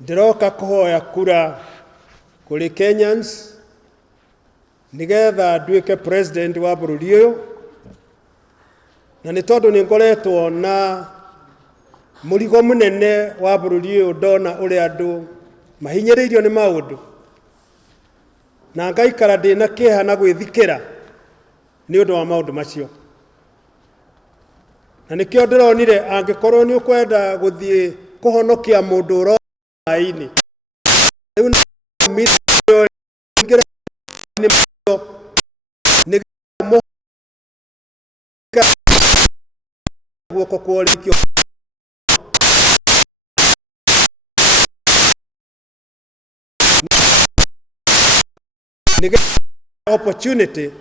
ndiroka kuhoya kura kuri Kenyans nigetha nduike president wa bururi uyu, na ni tondu ni ngoretwo na murigo munene wa bururi uyu ndona uri andu mahinyiriirio ni maundu na ngaikara ndina kiha na gwithikira ni undu wa maundu macio. Na nikio ndironire angikorwo ni ukwenda guthie kuhonokia mundu uro-ini guoko kuorikio opportunity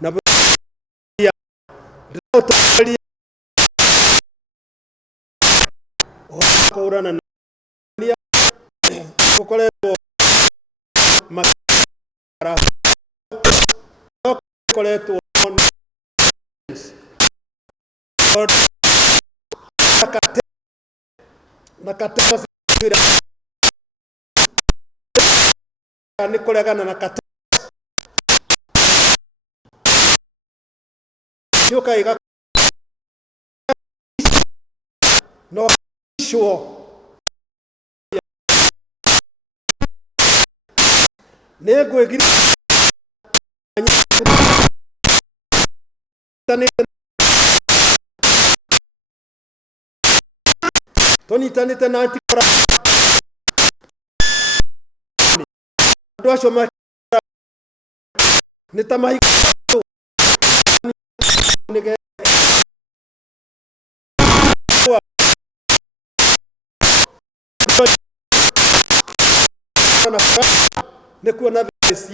na gukahuranira gukoretwo gukoretwo na katema ni kuregana na katema yuka iga no sure nego egiri Tony tanite na antikora doasho ma nitamahi nige na nikuona this